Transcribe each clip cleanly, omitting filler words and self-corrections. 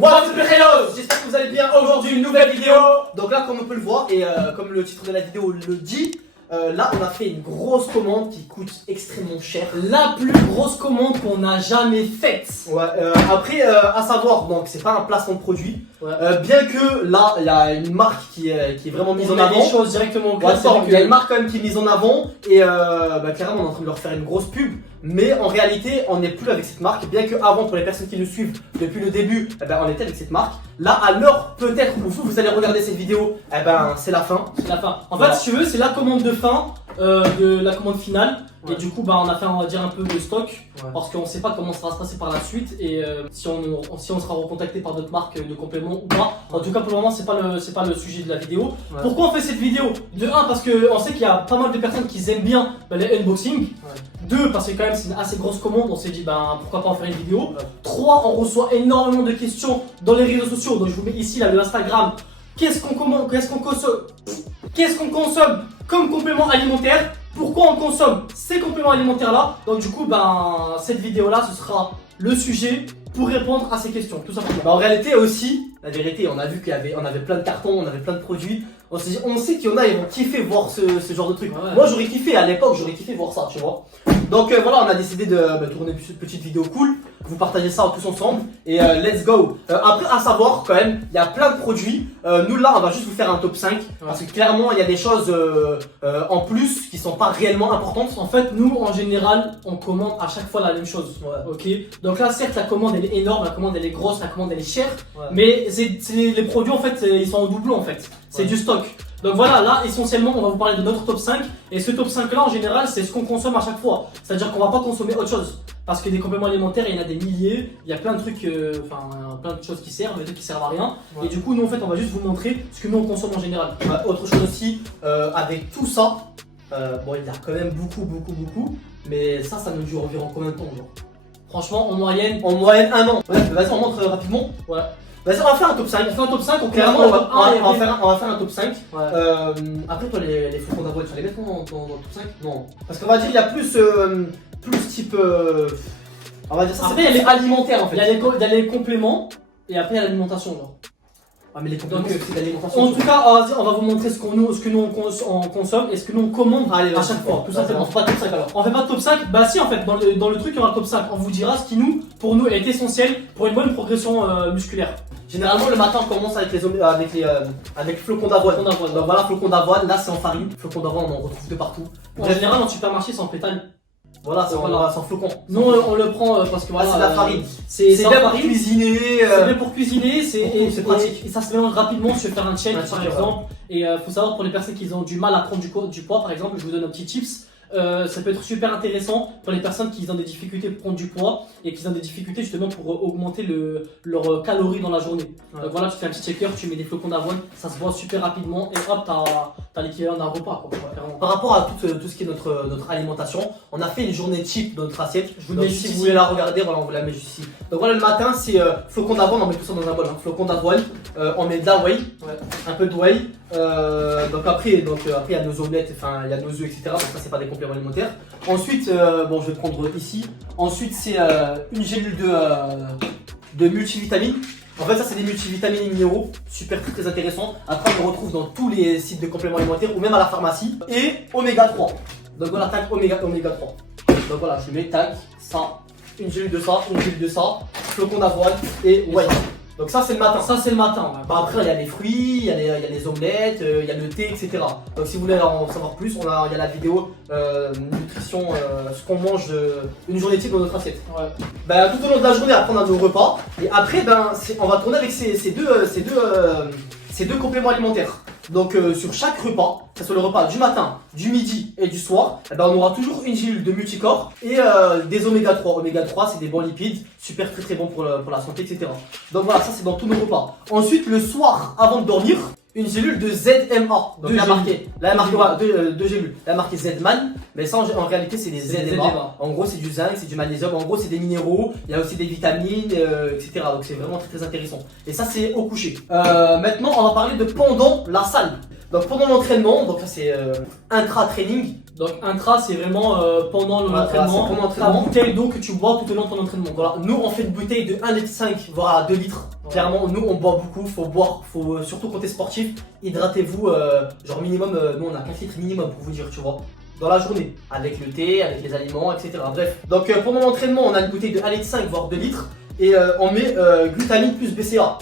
What's up les hellos, j'espère que vous allez bien. Aujourd'hui une nouvelle vidéo. Donc là comme on peut le voir et comme le titre de la vidéo le dit, là on a fait une grosse commande qui coûte extrêmement cher. La plus grosse commande qu'on a jamais faite. Ouais, après à savoir, donc c'est pas un placement de produit. Ouais. Bien que là il y a une marque qui est vraiment mise en avant. Des choses directement au ouais, il y a une marque quand même qui est mise en avant et clairement on est en train de leur faire une grosse pub. Mais en réalité, on n'est plus avec cette marque, bien qu'avant, pour les personnes qui nous suivent depuis le début, on était avec cette marque. Là, à l'heure peut-être où vous allez regarder cette vidéo, c'est la fin. C'est la fin. En fait, si tu veux, c'est la commande de fin de la commande finale. Ouais. Et du coup, on a fait, on va dire, un peu de stock. Ouais. Parce qu'on ne sait pas comment ça va se passer par la suite. Et si on sera recontacté par d'autres marques de compléments ou pas. En tout cas, pour le moment, c'est pas le sujet de la vidéo. Ouais. Pourquoi on fait cette vidéo? De 1, parce qu'on sait qu'il y a pas mal de personnes qui aiment bien les unboxings. Ouais. 2, parce que quand même c'est une assez grosse commande, on s'est dit pourquoi pas en faire une vidéo. Ouais. 3, on reçoit énormément de questions dans les réseaux sociaux, donc je vous mets ici là le Instagram. Qu'est-ce qu'on commande, qu'est-ce qu'on consomme comme complément alimentaire? Pourquoi on consomme ces compléments alimentaires là? Donc du coup cette vidéo là ce sera le sujet pour répondre à ces questions, tout simplement. En réalité aussi, la vérité, on a vu on avait plein de cartons, on avait plein de produits. On sait qu'il y en a, ils vont kiffer voir ce genre de truc. Ouais. Moi j'aurais kiffé à l'époque, j'aurais kiffé voir ça, tu vois. Donc voilà, on a décidé de tourner une petite vidéo cool, vous partagez ça tous ensemble et let's go. Après à savoir quand même, il y a plein de produits. Nous là on va juste vous faire un top 5 parce que clairement il y a des choses en plus qui sont pas réellement importantes. En fait nous en général on commande à chaque fois la même chose. Ouais. Ok. Donc là certes la commande elle est énorme, la commande elle est grosse, la commande elle est chère. Ouais. Mais les produits en fait ils sont en doublon en fait. C'est du stock. Donc voilà, là essentiellement on va vous parler de notre top 5 et ce top 5 là en général c'est ce qu'on consomme à chaque fois. C'est-à-dire qu'on va pas consommer autre chose parce que des compléments alimentaires il y en a des milliers, il y a plein de trucs, plein de choses qui servent, des trucs qui servent à rien. Ouais. Et du coup nous en fait on va juste vous montrer ce que nous on consomme en général. Autre chose aussi, avec tout ça, il y a quand même beaucoup, mais ça nous dure environ combien de temps genre? Franchement en moyenne 1 an. Ouais, vas-y on montre rapidement. Ouais. Vas-y, on va faire un top 5. On fait un top 5, clairement, on va faire un top 5. Ouais. Après, toi, les flocons d'avoine, tu vas les mettre dans le top 5? Non. Parce qu'on va dire, il y a plus type. On va dire ça, après, il y a les alimentaires en fait. Il y a les compléments et après, il y a l'alimentation. Ah, mais les compléments, c'est l'alimentation. En tout cas, on va vous montrer ce que nous on consomme et ce que nous on commande à chaque fois. Tout simplement. On fait pas de top 5 alors. On fait pas de top 5. Bah, si, en fait, dans le truc, il y aura le top 5. On vous dira ce qui, pour nous, est essentiel pour une bonne progression musculaire. Généralement le matin on commence avec flocons d'avoine. Donc voilà, flocons d'avoine, là c'est en farine. Flocons d'avoine on en retrouve de partout. En général dans le supermarché c'est en pétale. Voilà, c'est en flocons. Nous on le prend parce que voilà, c'est de la farine. C'est bien pour cuisiner. C'est bien pour cuisiner, c'est pratique. Et ça se mélange rapidement si tu veux faire un shake par exemple. Et faut savoir pour les personnes qui ont du mal à prendre du poids par exemple, je vous donne un petit tips. Ça peut être super intéressant pour les personnes qui ont des difficultés pour prendre du poids et qui ont des difficultés justement pour augmenter leurs calories dans la journée. Ouais. Donc voilà, tu fais un petit checker, tu mets des flocons d'avoine, ça se voit super rapidement et hop, t'as l'équivalent d'un repas quoi. Par rapport à tout ce qui est notre alimentation, on a fait une journée type de notre assiette. Je vous mets si vous voulez la regarder, voilà, on vous la met juste ici. Donc voilà, le matin c'est flocons d'avoine, on met tout ça dans un bol. Flocons d'avoine, on met de la whey, un peu de whey. Donc après il y a nos omelettes, il y a nos œufs, etc. Donc ça c'est pas des compléments alimentaires. Ensuite, je vais prendre ici. Ensuite c'est une gélule de multivitamines. En fait ça c'est des multivitamines et minéraux, super très intéressant. Après on le retrouve dans tous les sites de compléments alimentaires ou même à la pharmacie. Et oméga 3. Donc voilà, tac, oméga 3. Donc voilà, je mets tac, ça, une gélule de ça, flocons d'avoine et whey. Donc ça c'est le matin. Ça c'est le matin. Après il y a les fruits, il y a les omelettes, il y a le thé, etc. Donc si vous voulez en savoir plus, il y a la vidéo nutrition, ce qu'on mange une journée type dans notre assiette. Ouais. Tout au long de la journée, après on a nos repas. Et après on va tourner avec ces deux compléments alimentaires. Donc sur chaque repas, que ce soit le repas du matin, du midi et du soir, on aura toujours une gélule de multicorps et des oméga 3. Oméga 3 c'est des bons lipides, super très bon pour la santé, etc. Donc voilà, ça c'est dans tous nos repas. Ensuite le soir, avant de dormir, une gélule de ZMA. Donc là il y a marqué deux gélules. Là il y a marqué Zman, mais ça en réalité c'est des ZMA. En gros c'est du zinc, c'est du magnésium, en gros c'est des minéraux, il y a aussi des vitamines, etc. Donc c'est vraiment très intéressant. Et ça c'est au coucher. Maintenant on va parler de pendant la salle. Donc pendant l'entraînement, donc ça c'est intra-training. Donc intra c'est vraiment pendant l'entraînement, pendant la bouteille d'eau que tu bois tout au long de ton entraînement. Voilà, nous on fait une bouteille de 1,5 litre voire à 2 litres. Clairement, nous on boit beaucoup, faut boire, faut surtout quand t'es sportif, hydratez-vous, genre minimum, nous on a 15 litres minimum pour vous dire, tu vois. Dans la journée, avec le thé, avec les aliments, etc. Bref, donc pendant l'entraînement, on a une bouteille de 1,5 litre voire 2 litres et on met glutamine plus BCA.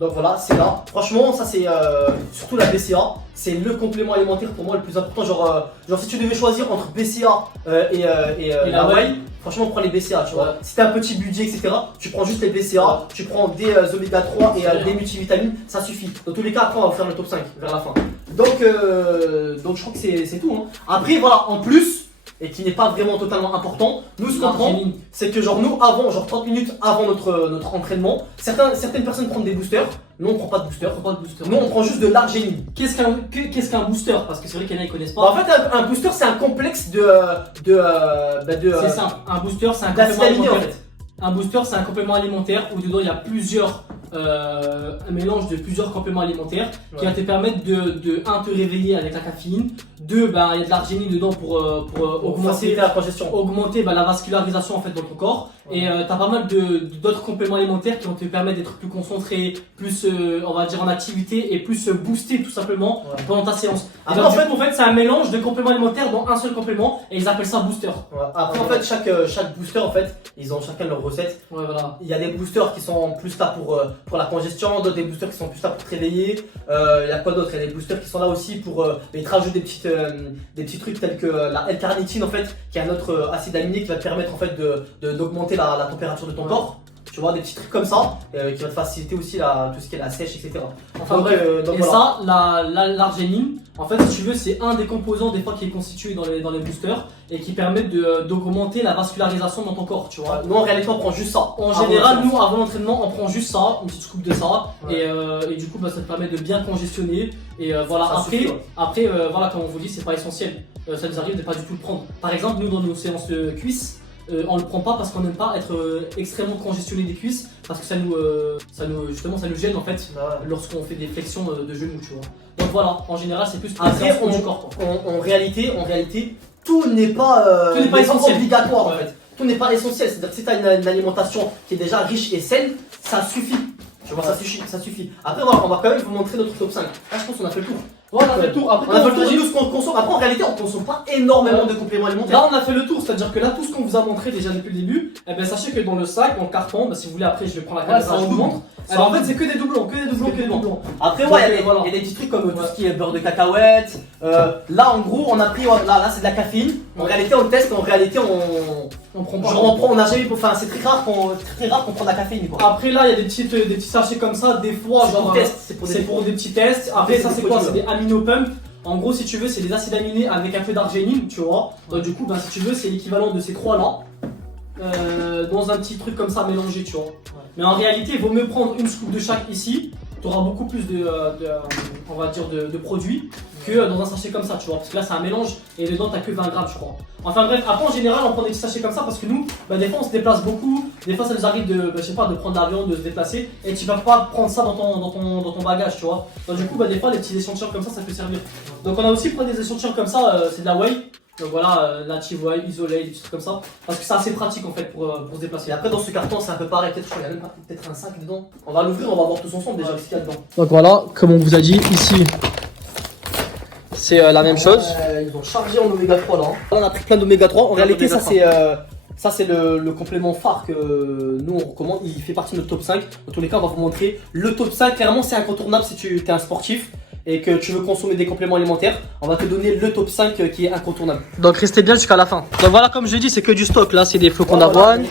Donc voilà, c'est là. Franchement, ça c'est surtout la BCA, c'est le complément alimentaire pour moi le plus important. Genre si tu devais choisir entre BCA et la whey, franchement, prends les BCA, tu vois. Si t'as un petit budget, etc., tu prends juste les BCA, tu prends des oméga 3 et des multivitamines, ça suffit. Dans tous les cas, après, on va faire le top 5 vers la fin. Donc je crois que c'est tout. Hein. Après, voilà, en plus, et qui n'est pas vraiment totalement important, nous ce qu'on prend, c'est que genre nous avant, genre 30 minutes avant notre entraînement, certaines personnes prennent des boosters, nous on prend pas de booster, nous on prend juste de l'arginine. Qu'est-ce qu'un booster? Parce que c'est vrai qu'il y en a qui connaissent pas. En fait un booster c'est un complexe c'est simple, un booster c'est un complément alimentaire. En fait. Un booster c'est un complément alimentaire où dedans il y a un mélange de plusieurs compléments alimentaires qui va te permettre de te réveiller avec la caféine, il y a de l'arginine dedans pour augmenter la congestion, augmenter la vascularisation en fait dans ton corps. Et t'as pas mal d'autres compléments alimentaires qui vont te permettre d'être plus concentré, plus on va dire en activité et plus boosté tout simplement pendant ta séance. Après, en fait c'est un mélange de compléments alimentaires dans un seul complément et ils appellent ça booster. Après en fait chaque booster en fait ils ont chacun leur recette. Voilà. Il y a des boosters qui sont plus là pour la congestion, d'autres des boosters qui sont plus là pour te réveiller. Il y a quoi d'autre? Il y a des boosters qui sont là aussi pour ils te rajoutent des petits trucs tels que la L-carnitine en fait, qui est un autre acide aminé qui va te permettre en fait d'augmenter la température de ton corps. Tu vois, des petits trucs comme ça qui va te faciliter aussi tout ce qui est la sèche, etc. Enfin bref, et voilà. Ça, l'arginine, en fait, si tu veux, c'est un des composants des fois qui est constitué dans les boosters et qui permet d'augmenter la vascularisation dans ton corps, tu vois. Nous, en réalité, on prend juste ça. En général, nous, avant l'entraînement, on prend juste ça, une petite scoop de ça, et du coup, ça te permet de bien congestionner. Et voilà, après, voilà, comme on vous dit, c'est pas essentiel. Ça nous arrive de pas du tout le prendre. Par exemple, nous, dans nos séances de cuisses, on le prend pas parce qu'on n'aime pas être extrêmement congestionné des cuisses, parce que ça nous gêne en fait lorsqu'on fait des flexions de genoux, tu vois. Donc voilà, en général c'est plus pour après du corps. En réalité, tout n'est pas essentiel. Obligatoire en fait. Tout n'est pas essentiel. C'est-à-dire que si tu as une alimentation qui est déjà riche et saine, ça suffit. Tu vois, ça suffit. Après voilà, on va quand même vous montrer notre top 5. Là je pense qu'on a fait le tour. Voilà, on a fait le tour. Après, on a fait le tour de nous ce qu'on consomme. Après, en réalité, on consomme pas énormément de compléments alimentaires. Là, on a fait le tour, c'est-à-dire que là, tout ce qu'on vous a montré déjà depuis le début, sachez que dans le sac, dans le carton, si vous voulez, après, je vais prendre la caméra, je vous montre. En fait, c'est que des doublons, Après, il y a des petits trucs comme tout ce qui est beurre de cacahuète. Là, en gros, on a pris, là, c'est de la caféine. En réalité, on teste, on prend pas. On n'a jamais, enfin, c'est très rare qu'on prend de la caféine, quoi. Après, là, il y a des petits sachets comme ça, des fois, genre, c'est pour des petits tests. Après, ça, c'est quoi? C'est des aminopumps. En gros, si tu veux, c'est des acides aminés avec un peu d'arginine, tu vois. Donc, du coup, si tu veux, c'est l'équivalent de ces trois-là. Dans un petit truc comme ça mélangé, tu vois. Mais en réalité, il vaut mieux prendre une scoop de chaque ici. Tu auras beaucoup plus on va dire de produits que dans un sachet comme ça, tu vois. Parce que là, c'est un mélange et dedans, t'as que 20 grammes, je crois. Enfin bref, après, en général, on prend des petits sachets comme ça parce que nous, des fois, on se déplace beaucoup. Des fois, ça nous arrive de prendre l'avion, de se déplacer. Et tu vas pas prendre ça dans ton bagage, tu vois. Donc, du coup, des fois, les petits échantillons comme ça peut servir. Donc, on a aussi pris des échantillons comme ça, c'est de la whey. Donc voilà, native whey, isolé, des trucs comme ça. Parce que c'est assez pratique en fait pour se déplacer. Et après dans ce carton c'est un peu pareil, peut-être il y a même peut-être un 5 dedans. On va l'ouvrir, on va voir tous ensemble déjà ce qu'il y a dedans. Donc voilà, comme on vous a dit, ici c'est la même chose. Ils ont chargé en oméga 3 là. Là on a pris plein d'oméga 3. En réalité ça c'est le complément phare que nous on recommande. Il fait partie de notre top 5. Dans tous les cas on va vous montrer le top 5. Clairement c'est incontournable si tu es un sportif et que tu veux consommer des compléments alimentaires, on va te donner le top 5 qui est incontournable. Donc restez bien jusqu'à la fin. Donc voilà, comme je dis, c'est que du stock. Là, c'est des flocons d'avoine.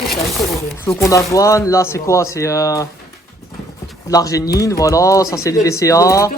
Flocons d'avoine, là, c'est quoi? C'est l'arginine, voilà. Ça, c'est le BCA.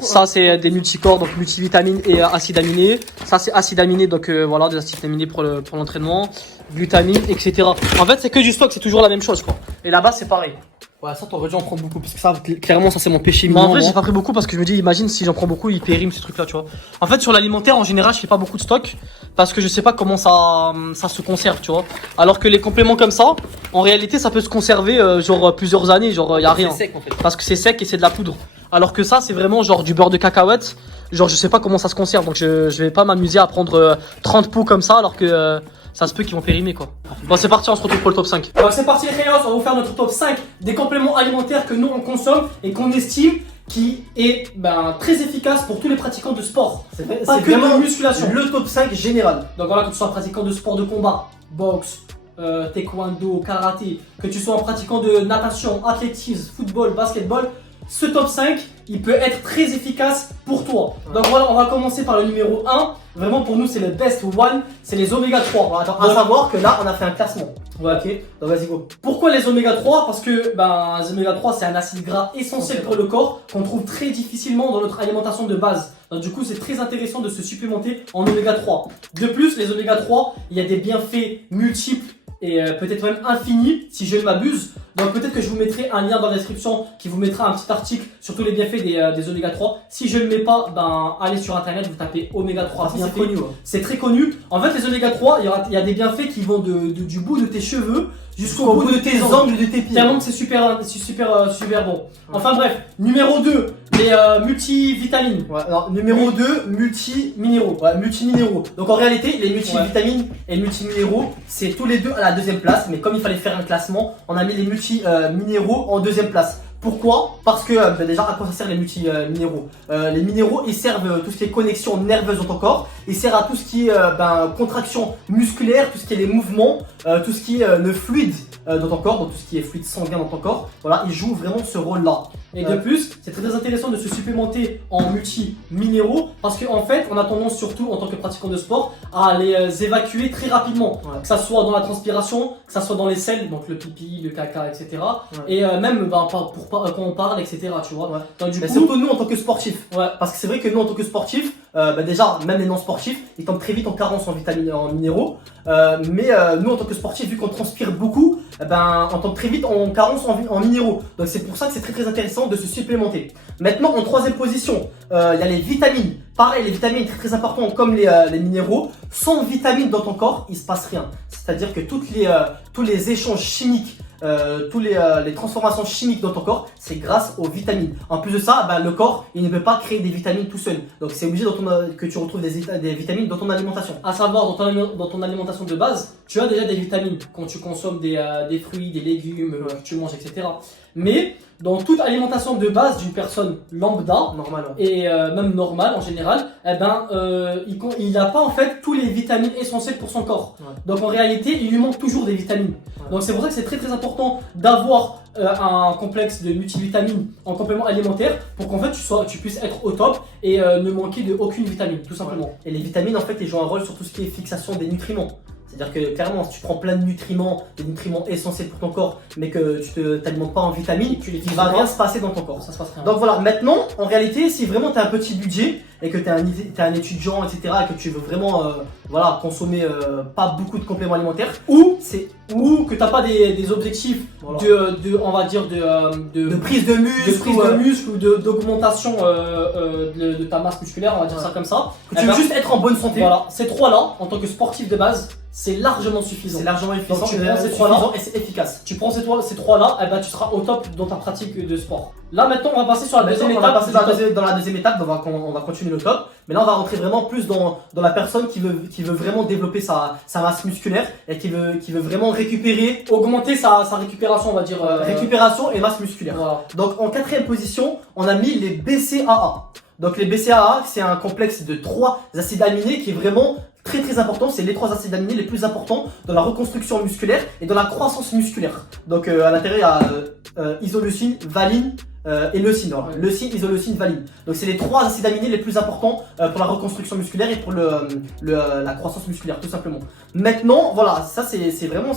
Ça, c'est des multicorps, donc multivitamines et acides aminés. Ça, c'est acides aminés, donc voilà, des acides aminés pour l'entraînement. Glutamine, etc. En fait, c'est que du stock, c'est toujours la même chose, quoi. Et là-bas, c'est pareil. Ouais, ça t'aurais dû en prendre beaucoup parce que ça, clairement, ça c'est mon péché mignon. En vrai, j'ai pas pris beaucoup parce que je me dis, imagine si j'en prends beaucoup, ils périment ces trucs-là, tu vois. En fait, sur l'alimentaire, en général, je fais pas beaucoup de stock parce que je sais pas comment ça se conserve, tu vois. Alors que les compléments comme ça, en réalité, ça peut se conserver genre plusieurs années, genre y a rien. C'est sec en fait. Parce que c'est sec et c'est de la poudre. Alors que ça, c'est vraiment genre du beurre de cacahuète. Genre, je sais pas comment ça se conserve, donc je vais pas m'amuser à prendre 30 pots comme ça, alors que ça se peut qu'ils vont périmer quoi. Bon, c'est parti, on se retrouve pour le top 5. Donc, c'est parti les Khéos, on va vous faire notre top 5 des compléments alimentaires que nous on consomme et qu'on estime qui est très efficace pour tous les pratiquants de sport. C'est vraiment de musculation. Le top 5 général. Donc voilà, que tu sois un pratiquant de sport de combat, boxe, taekwondo, karaté, que tu sois un pratiquant de natation, athlétisme, football, basketball, ce top 5, il peut être très efficace pour toi. Donc voilà, on va commencer par le numéro 1. Vraiment pour nous, c'est le best one, c'est les oméga 3. Bon, attends, à savoir que là, on a fait un classement. Ouais. Ok, donc vas-y go. Pourquoi les oméga 3? Parce que les oméga 3 c'est un acide gras essentiel pour le corps qu'on trouve très difficilement dans notre alimentation de base. Donc du coup c'est très intéressant de se supplémenter en oméga 3. De plus les oméga 3 il y a des bienfaits multiples et peut-être même infinis si je ne m'abuse. Donc peut-être que je vous mettrai un lien dans la description qui vous mettra un petit article sur tous les bienfaits des oméga 3. Si je ne le mets pas, allez sur internet, vous tapez oméga 3. C'est connu. Ouais. C'est très connu. En fait les oméga 3, il y a des bienfaits qui vont du bout de tes cheveux jusqu'au bout de tes ongles, de tes pieds. Tellement que c'est super bon. Enfin bref, numéro 2, les multivitamines. Ouais, alors, numéro 2, multiminéraux. Ouais, multiminéraux. Donc en réalité, les multivitamines et les multiminéraux, c'est tous les deux à la deuxième place. Mais comme il fallait faire un classement, on a mis les multiminéraux en deuxième place. Pourquoi? Parce que déjà, à quoi ça sert les multiminéraux? Les minéraux, ils servent tout ce qui est connexion nerveuse dans ton corps. Ils servent à tout ce qui est contraction musculaire, tout ce qui est les mouvements, tout ce qui est le fluide dans ton corps, donc tout ce qui est fluide sanguin dans ton corps. Voilà, ils jouent vraiment ce rôle-là. Et de plus, c'est très intéressant de se supplémenter en multiminéraux parce qu'en fait, on a tendance surtout en tant que pratiquant de sport à les évacuer très rapidement. Que ça soit dans la transpiration, que ça soit dans les selles, donc le pipi, le caca, etc. Et même quand on parle, etc. Tu vois. Donc, du coup, surtout nous en tant que sportifs. Parce que c'est vrai que nous en tant que sportifs, déjà, même les non sportifs, ils tombent très vite en carence en vitamines, en minéraux. Mais nous en tant que sportifs, vu qu'on transpire beaucoup, on tombe très vite en carence en minéraux. Donc c'est pour ça que c'est très intéressant de se supplémenter. Maintenant en troisième position, il y a les vitamines. Pareil, les vitamines très importantes comme les minéraux. Sans vitamines dans ton corps, il se passe rien. C'est-à-dire que tous les échanges chimiques, tous les transformations chimiques dans ton corps, c'est grâce aux vitamines. En plus de ça, le corps, il ne peut pas créer des vitamines tout seul. Donc c'est obligé que tu retrouves des vitamines dans ton alimentation. À savoir, dans ton alimentation de base, tu as déjà des vitamines quand tu consommes des fruits, des légumes, que tu manges, etc. Mais dans toute alimentation de base d'une personne lambda, et même normale en général, il n'a pas en fait tous les vitamines essentielles pour son corps. Donc en réalité, il lui manque toujours des vitamines. Donc c'est pour ça que c'est très important d'avoir un complexe de multivitamines en complément alimentaire pour qu'en fait tu puisses être au top et ne manquer de aucune vitamine, tout simplement. Et les vitamines en fait, ils jouent un rôle sur tout ce qui est fixation des nutriments. C'est-à-dire que clairement, si tu prends plein de nutriments, des nutriments essentiels pour ton corps, mais que tu ne t'alimentes pas en vitamines, il ne va rien se passer dans ton corps. Ça se passe rien. Donc voilà, maintenant, en réalité, si vraiment tu as un petit budget et que tu es un étudiant, etc., et que tu veux vraiment consommer pas beaucoup de compléments alimentaires, ou que tu n'as pas des objectifs de prise de muscle, ou d'augmentation de ta masse musculaire, on va dire ça comme ça. Que tu veux juste être en bonne santé. Voilà, ces trois-là, en tant que sportif de base, c'est largement suffisant. C'est largement suffisant. Tu prends ces trois-là et c'est efficace. Tu prends ces trois-là, tu seras au top dans ta pratique de sport. Là maintenant, on va passer sur la deuxième étape. On va passer dans la deuxième étape, on va continuer le top. Mais là, on va rentrer vraiment plus dans la personne qui veut vraiment développer sa masse musculaire et qui veut vraiment récupérer, augmenter sa récupération, on va dire. Récupération et masse musculaire. Voilà. Donc en quatrième position, on a mis les BCAA. Donc les BCAA, c'est un complexe de 3 acides aminés qui est vraiment très important. C'est les 3 acides aminés les plus importants dans la reconstruction musculaire et dans la croissance musculaire. Donc à l'intérieur, il y a isoleucine, valine et leucine. Leucine, isoleucine, valine. Donc c'est les 3 acides aminés les plus importants pour la reconstruction musculaire et pour la croissance musculaire, tout simplement. Maintenant, voilà, ça c'est vraiment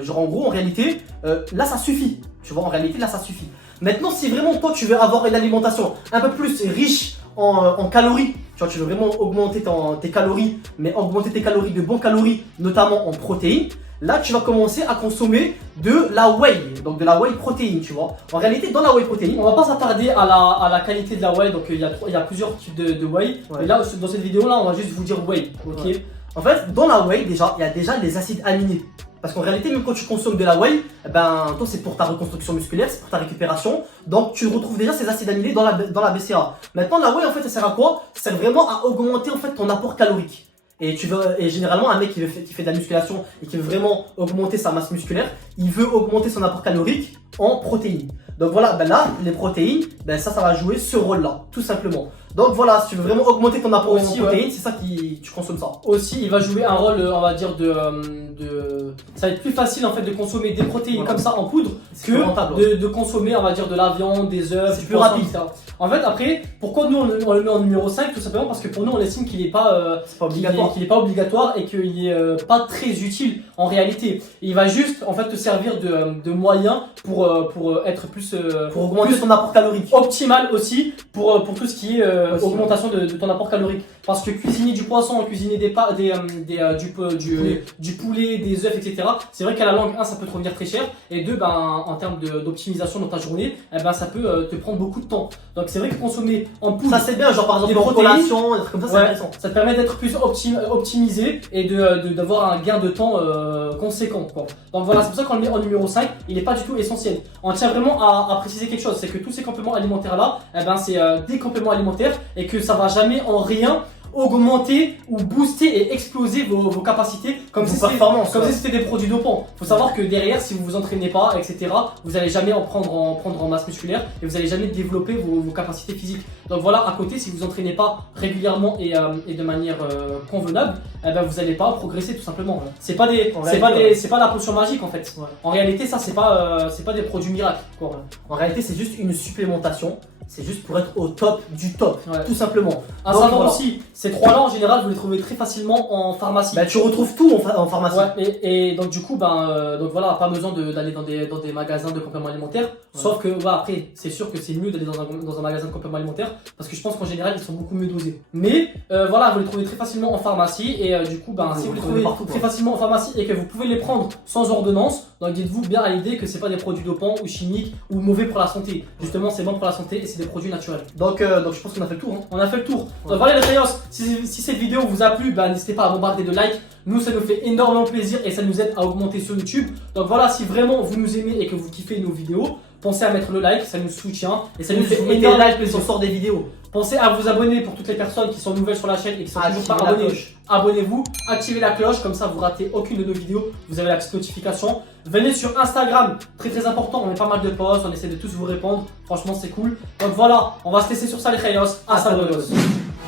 genre en gros, en réalité, là ça suffit. Tu vois, en réalité, là ça suffit. Maintenant, si vraiment toi tu veux avoir une alimentation un peu plus riche en calories, tu vois, tu veux vraiment augmenter tes calories, mais augmenter tes calories de bonnes calories, notamment en protéines, là tu vas commencer à consommer de la whey, donc de la whey protéine, tu vois. En réalité, dans la whey protéine, on va pas s'attarder à la qualité de la whey, donc il y a plusieurs types de whey. Et là, dans cette vidéo là, on va juste vous dire whey, ok. En fait, dans la whey, déjà, il y a déjà les acides aminés. Parce qu'en réalité, même quand tu consommes de la whey, ben, toi, c'est pour ta reconstruction musculaire, c'est pour ta récupération. Donc, tu retrouves déjà ces acides aminés dans la BCAA. Maintenant, la whey, en fait, ça sert à quoi? Ça sert vraiment à augmenter, en fait, ton apport calorique. Et généralement, un mec qui fait de la musculation et qui veut vraiment augmenter sa masse musculaire, il veut augmenter son apport calorique en protéines. Donc voilà, ben là, les protéines, ben ça va jouer ce rôle-là, tout simplement. Donc voilà, si tu veux vraiment augmenter ton apport en protéines, c'est ça tu consommes ça. Aussi, il va jouer un rôle, on va dire, ça va être plus facile en fait de consommer des protéines comme ça en poudre que de consommer, on va dire, de la viande, des œufs. C'est plus rapide. Etc. En fait, après, pourquoi nous on le met en numéro 5? Tout simplement parce que pour nous on estime qu'il n'est pas, obligatoire et qu'il n'est pas très utile en réalité. Et il va juste en fait te servir de moyen pour être plus pour augmenter ton apport calorique. Optimal aussi pour tout ce qui est augmentation de ton apport calorique. Parce que cuisiner du poisson, cuisiner du poulet, des œufs, etc. C'est vrai qu'à la longue, 1, ça peut te revenir très cher. Et 2, ben, en termes d'optimisation dans ta journée, eh ben, ça peut te prendre beaucoup de temps. Donc c'est vrai que consommer en poudre, ça c'est bien, genre par exemple en collation, des trucs comme ça, c'est intéressant. Ça te permet d'être plus optimisé et d'avoir un gain de temps conséquent, quoi. Donc voilà, c'est pour ça qu'on le met en numéro 5, il n'est pas du tout essentiel. On tient vraiment à préciser quelque chose, c'est que tous ces compléments alimentaires là, eh ben, c'est des compléments alimentaires et que ça va jamais en rien augmenter ou booster et exploser vos capacités comme si c'était des produits dopants. Faut savoir que derrière, si vous vous entraînez pas, etc., vous n'allez jamais en prendre en masse musculaire et vous n'allez jamais développer vos capacités physiques. Donc voilà, à côté, si vous entraînez pas régulièrement et de manière convenable, eh ben, vous n'allez pas progresser tout simplement. C'est pas la potion magique en fait. Ouais. En réalité, ça c'est pas des produits miracles, quoi. En réalité, c'est juste une supplémentation. C'est juste pour être au top du top, tout simplement. À savoir aussi, ces trois-là en général, vous les trouvez très facilement en pharmacie. Bah, tu retrouves tout en pharmacie. Ouais, et donc du coup, donc voilà, pas besoin d'aller dans des magasins de compléments alimentaires. Ouais. Sauf que après, c'est sûr que c'est mieux d'aller dans un magasin de compléments alimentaires parce que je pense qu'en général, ils sont beaucoup mieux dosés. Mais voilà, vous les trouvez très facilement en pharmacie et du coup, si vous les trouvez très facilement en pharmacie et que vous pouvez les prendre sans ordonnance, donc dites-vous bien à l'idée que c'est pas des produits dopants ou chimiques ou mauvais pour la santé. Justement, c'est bon pour la santé et c'est des produits naturels. Donc je pense qu'on a fait le tour. On a fait le tour. Ouais. Donc voilà les Rayos, si cette vidéo vous a plu, n'hésitez pas à bombarder de likes. Nous, ça nous fait énormément plaisir et ça nous aide à augmenter sur YouTube. Donc voilà, si vraiment vous nous aimez et que vous kiffez nos vidéos, pensez à mettre le like, ça nous soutient et ça nous fait énormément plaisir. On sort des vidéos. Pensez à vous abonner pour toutes les personnes qui sont nouvelles sur la chaîne et qui sont toujours pas abonnées. Abonnez-vous, activez la cloche, comme ça vous ratez aucune de nos vidéos, vous avez la petite notification. Venez sur Instagram, très important, on met pas mal de posts, on essaie de tous vous répondre, franchement c'est cool. Donc voilà, on va se laisser sur ça les Rayos, hasta luego.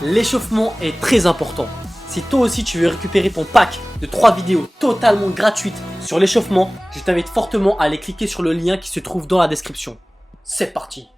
L'échauffement est très important. Si toi aussi tu veux récupérer ton pack de 3 vidéos totalement gratuites sur l'échauffement, je t'invite fortement à aller cliquer sur le lien qui se trouve dans la description. C'est parti.